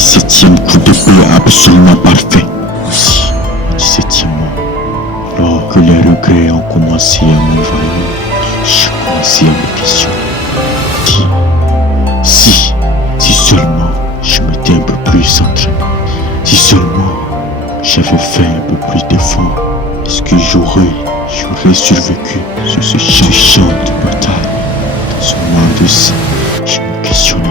17e coup d'épée absolument parfait. Aussi, 17e mois, alors que les regrets ont commencé à m'envahir, j'ai commencé à me questionner. Si seulement je m'étais un peu plus entraîné, si seulement j'avais fait un peu plus d'efforts, est-ce que j'aurais survécu sur ce champ de bataille? Dans ce moment de sang, je me questionnais.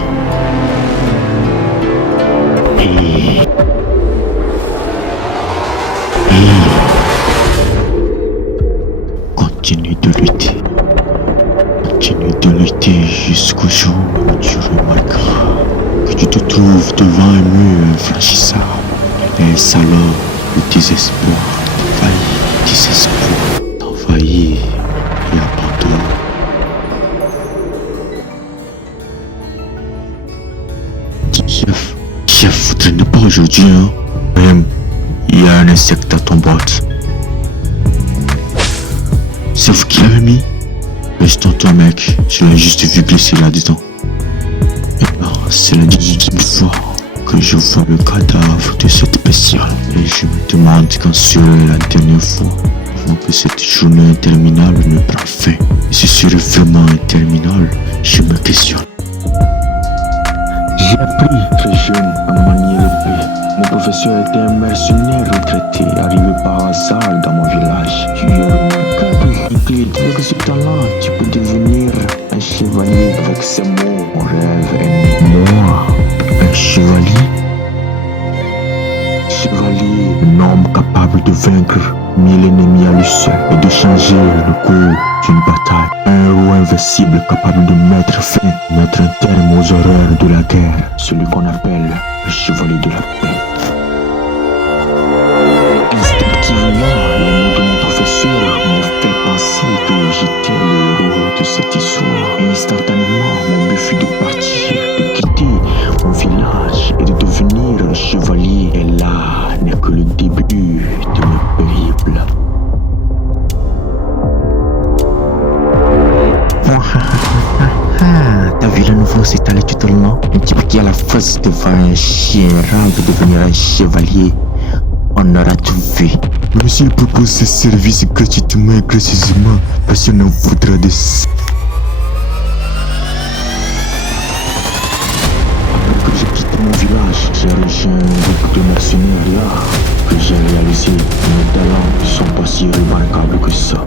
Continue de lutter jusqu'au jour où tu remarqueras que tu te trouves devant un mur infranchissable. Est-ce alors le désespoir t'envahit et abandonne? Chef, vous traînez pas aujourd'hui, hein? Même, il y a un insecte à ton boîte. C'est vous qui l'avez mis? Reste-toi, mec, je l'ai juste vu glisser là-dedans. Et là, c'est la 18e fois que je vois le cadavre de cette bestiole. Et je me demande quand serait la dernière fois avant que cette journée interminable ne prenne fin. Et si ce serait vraiment interminable, je me questionne. J'ai appris très jeune à manier l'épée. Mon professeur était un mercenaire retraité, arrivé par hasard dans mon village. Tu es remarquable, Euclide. Avec ce talent, tu peux devenir un chevalier. Avec ces mots, mon rêve est né. Moi, un chevalier? Chevalier, un homme capable de vaincre 1000 ennemis à lui seul et de changer le cours d'une bataille. Un héros invincible capable de mettre un terme aux horreurs de la guerre. celui qu'on appelle le chevalier de la paix. Instinctivement, les mots de mon professeur m'ont fait penser que j'étais le héros de cette histoire. Et instantanément, mon but fut de partir, de quitter mon village et de devenir un chevalier. Et là n'est que le début de mes périples. T'as vu le nouveau s'étaler tout au long? Un type qui a la force de faire un chien rêve de devenir un chevalier. On aura tout vu. Même s'il propose ce service gratuitement et gracieusement, personne ne voudra de ça. Après que j'ai quitté mon village, j'ai rejoint un groupe de mercenaires là que j'ai réalisé. Mes talents ne sont pas si remarquables que ça.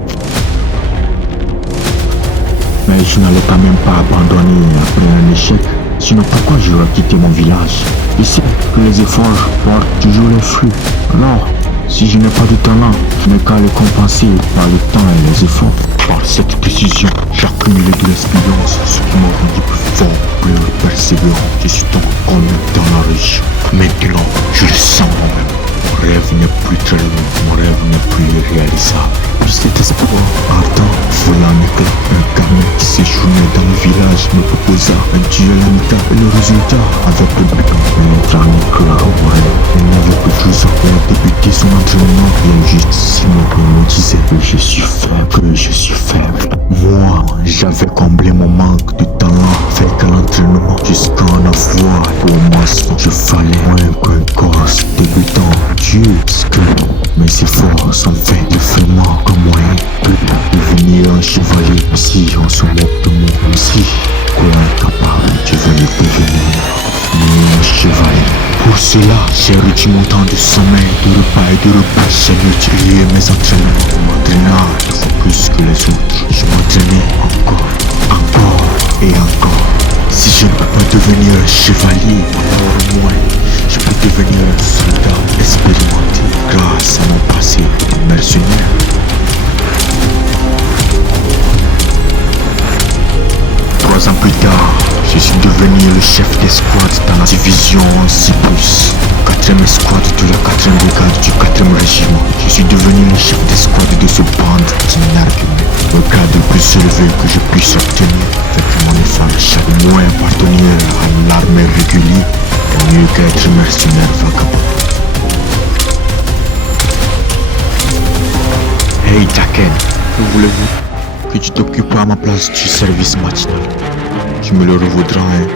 Mais je n'allais quand même pas abandonner après un échec. Sinon pourquoi j'aurais quitté mon village? Je sais que les efforts portent toujours les fruits. Alors, si je n'ai pas de talent, je n'ai qu'à les compenser par le temps et les efforts. Par cette décision, j'ai accumulé de l'expérience, ce qui m'a rendu plus fort, plus persévérant. Je suis donc connu dans la région. Maintenant, je le sens moi-même. Mon rêve n'est plus très loin, mon rêve n'est plus irréalisable. Puis cet espoir ardent vola en éclat. Un gamin qui séjournait dans le village me proposa un duel amical. Et le résultat avait peu de temps. Mais notre en éclat au rêve. Il n'avait que 12 ans et a débuté son entraînement. Bien juste 6 mois, il me disait que je suis faible. Moi, j'avais comblé mon manque de talent avec l'entraînement jusqu'à en avoir pour moi. Je fallait moins qu'un gosse débutant. Dieu, ce que mes efforts sont faits de vraiment comme moyen de devenir un chevalier. Si on se moque de moi, si quoi incapable, je veux le devenir un chevalier. Pour cela, j'ai réduit mon temps de sommeil, de repas et de repas. J'ai multiplié mes entraînements. Je m'entraînais 2 fois plus que les autres. Je m'entraînais encore et encore. Si je ne peux pas devenir un chevalier, alors au moins je peux devenir un soldat expérimenté grâce à mon passé de mercenaire. Trois ans plus tard, je suis devenu le chef d'escouade dans la division 6+, 4e escouade de la 4e brigade du 4e régiment. Je suis devenu le chef d'escouade de ce bande qui n'argument. Le grade le plus élevé que je puisse obtenir avec mon effort chaque mois appartenir à l'armée régulière est mieux qu'être mercenaire vagabond. Hey Jacken, que voulez-vous? Que tu t'occupes à ma place du service matinal. Tu me le revaudras, hein?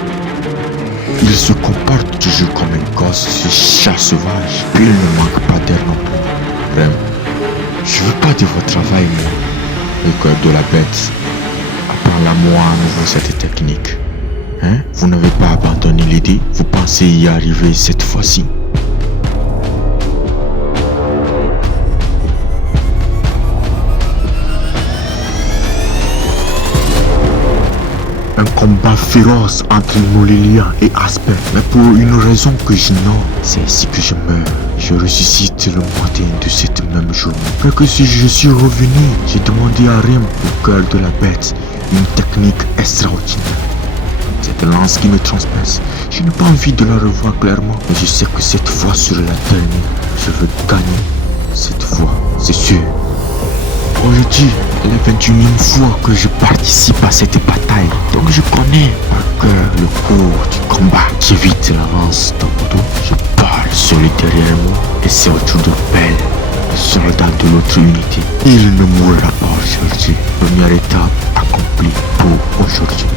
Il se comporte toujours comme un gosse, ce chat sauvage. Puis il ne manque pas d'air non plus. Rem, je veux pas de votre travail, moi. Le cœur de la bête. Apprends-la-moi à nouveau cette technique. Hein? Vous n'avez pas abandonné l'idée? Vous pensez y arriver cette fois-ci? Un combat féroce entre Molilia et Asper, mais pour une raison que j'ignore, c'est ainsi que je meurs. Je ressuscite le matin de cette même journée. Mais que si je suis revenu, j'ai demandé à Rem, au cœur de la bête, une technique extraordinaire. Cette lance qui me transperce, je n'ai pas envie de la revoir clairement, mais je sais que cette fois sera la dernière. Je veux gagner cette fois, c'est sûr. Aujourd'hui est la 21e fois que je participe à cette bataille, donc je connais par cœur le cours du combat. J'évite l'avance dans mon dos, je parle celui derrière moi et c'est autour de Belle, le soldat de l'autre unité. Il ne mourra pas aujourd'hui. Première étape accomplie pour aujourd'hui.